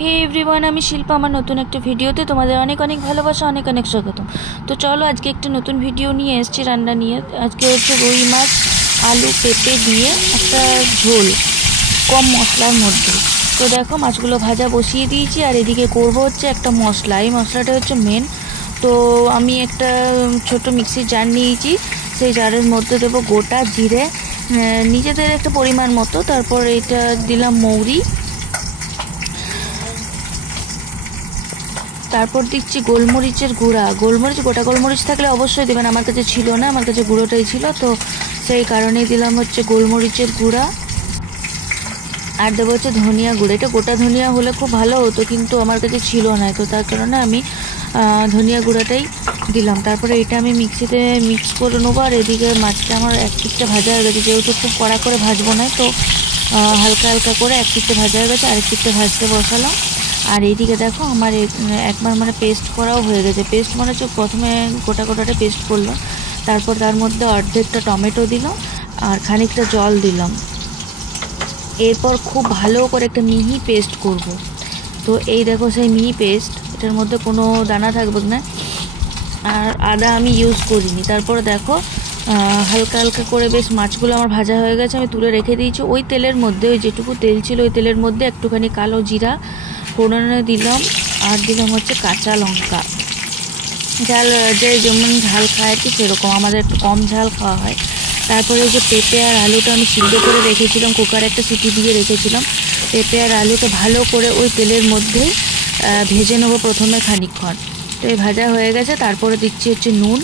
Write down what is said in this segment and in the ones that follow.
হে everyone, আমি শিল্পা। আমার নতুন একটা ভিডিওতে তোমাদের অনেক অনেক ভালোবাসা, অনেক অনেক স্বাগতম। তো চলো আজকে একটা নতুন ভিডিও নিয়ে এসেছি রান্না নিয়ে। আজকে হচ্ছে রুই মাছ আলু পেঁপে দিয়ে একটা ঝোল কম মশলার মধ্যে। তো দেখো মাছগুলো ভাজা বসিয়ে দিয়েছি, আর এদিকে করবো হচ্ছে একটা মশলা। এই মশলাটা হচ্ছে মেন। তো আমি একটা ছোট মিক্সির জার নিয়েছি, সেই জারের মধ্যে দেবো গোটা জিরে, নিজেদের একটা পরিমাণ মতো। তারপর এটা দিলাম মৌরি, তারপর দিচ্ছি গোলমরিচের গুঁড়া। গোলমরিচ, গোটা গোলমরিচ থাকলে অবশ্যই দেবেন, আমার কাছে ছিল না, আমার কাছে গুঁড়োটাই ছিল, তো সেই কারণেই দিলাম হচ্ছে গোলমরিচের গুঁড়া। আর দেবো হচ্ছে ধনিয়া গুঁড়ো। এটা গোটা ধনিয়া হলে খুব ভালো হতো, কিন্তু আমার কাছে ছিল না, তো তার কারণে আমি ধনিয়া গুঁড়াটাই দিলাম। তারপরে এটা আমি মিক্সিতে মিক্স করে নেবো। আর এদিকে মাছটা আমার এক পিঠটা ভাজা হয়ে গেছে, যেহেতু খুব কড়া করে ভাজবো না, তো হালকা হালকা করে এক পিঠটা ভাজা হয়ে গেছে, আরেক পিঠটা ভাজতে বসালাম। আর এইদিকে দেখো আমার একবার পেস্ট করাও হয়ে গেছে। পেস্ট মানে হচ্ছে প্রথমে গোটা গোটাটা পেস্ট করলাম, তারপর তার মধ্যে অর্ধেকটা টমেটো দিলাম আর খানিকটা জল দিলাম। এরপর খুব ভালো করে একটা মিহি পেস্ট করব। তো এই দেখো সেই মিহি পেস্ট, এটার মধ্যে কোনো দানা থাকবে না, আর আদা আমি ইউজ করিনি। তারপর দেখো হালকা হালকা করে বেশ মাছগুলো আমার ভাজা হয়ে গেছে, আমি তুলে রেখে দিয়েছি। ওই তেলের মধ্যে, ওই যেটুকু তেল ছিল ওই তেলের মধ্যে একটুখানি কালো জিরা ফোড়নে দিলাম, আর দিলাম হচ্ছে কাঁচা লঙ্কা। ঝাল যে যেমন ঝাল খায় আর কি, সেরকম আমাদের একটু কম ঝাল খাওয়া হয়। তারপরে যে পেঁপে আর আলুটা আমি সিদ্ধ করে রেখেছিলাম, কুকারে একটা সিটি দিয়ে রেখেছিলাম। পেঁপে আর আলুটা ভালো করে ওই তেলের মধ্যেই ভেজে নেবো প্রথমে খানিকক্ষণ। তো এই ভাজা হয়ে গেছে, তারপরে দিচ্ছি হচ্ছে নুন,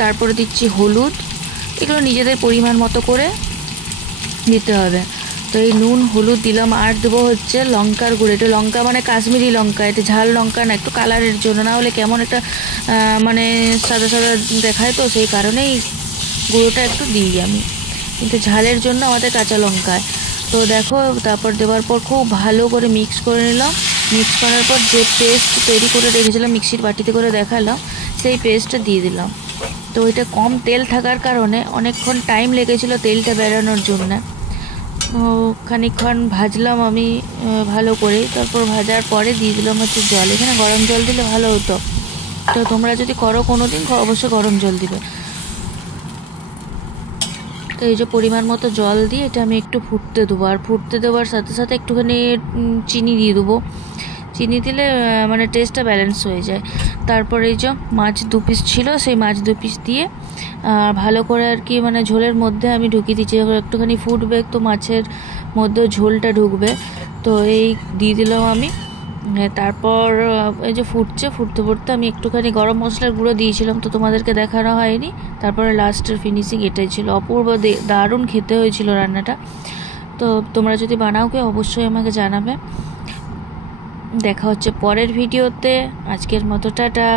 তারপরে দিচ্ছি হলুদ। এগুলো নিজেদের পরিমাণ মতো করে দিতে হবে। তো এই নুন হলুদ দিলাম, আর দেবো হচ্ছে লঙ্কার গুঁড়ো। এটা লঙ্কা মানে কাশ্মীরি লঙ্কা, এটা ঝাল লঙ্কা না, একটু কালারের জন্য, না হলে কেমন একটা মানে সাদা সাদা দেখায়, তো সেই কারণেই গুঁড়োটা একটু দিই আমি, কিন্তু ঝালের জন্য আমাদের কাঁচা লঙ্কা। তো দেখো তারপর দেওয়ার পর খুব ভালো করে মিক্স করে নিলাম। মিক্স করার পর যে পেস্ট তৈরি করে রেখেছিলাম, মিক্সির বাটিতে করে দেখালাম, সেই পেস্টটা দিয়ে দিলাম। তো এটা কম তেল থাকার কারণে অনেকক্ষণ টাইম লেগেছিলো তেলটা বেরোনোর জন্য। খানিকক্ষণ ভাজলাম আমি ভালো করে। তারপর ভাজার পরে দিয়ে দিলাম হচ্ছে জল। এখানে গরম জল দিলে ভালো হতো, তো তোমরা যদি করো কোনো দিন অবশ্যই গরম জল দিবে। তো এই যে পরিমাণ মতো জল দিয়ে এটা আমি একটু ফুটতে দেবো, আর ফুটতে দেওয়ার সাথে সাথে একটুখানি চিনি দিয়ে দেবো। চিনি দিলে মানে টেস্টটা ব্যালেন্স হয়ে যায়। তারপর এই যে মাছ 2 পিস ছিল, সেই মাছ 2 পিস দিয়ে ভালো করে আর কি মানে ঝোলের মধ্যে আমি ঢুকিয়ে দিচ্ছি। যখন একটুখানি ফুটবে তো মাছের মধ্যে ঝোলটা ঢুকবে, তো এই দিয়ে দিলাম আমি। তারপর এই যে ফুটতে ফুটতে আমি একটুখানি গরম মশলার গুঁড়ো দিয়েছিলাম, তো তোমাদেরকে দেখানো হয়নি। তারপরে লাস্টের ফিনিশিং এটাই ছিল। অপূর্ব দারুণ খেতে হয়েছিল রান্নাটা। তো তোমরা যদি বানাও কেউ অবশ্যই আমাকে জানাবে। দেখা হচ্ছে পরের ভিডিওতে। আজকের মতো টাটা।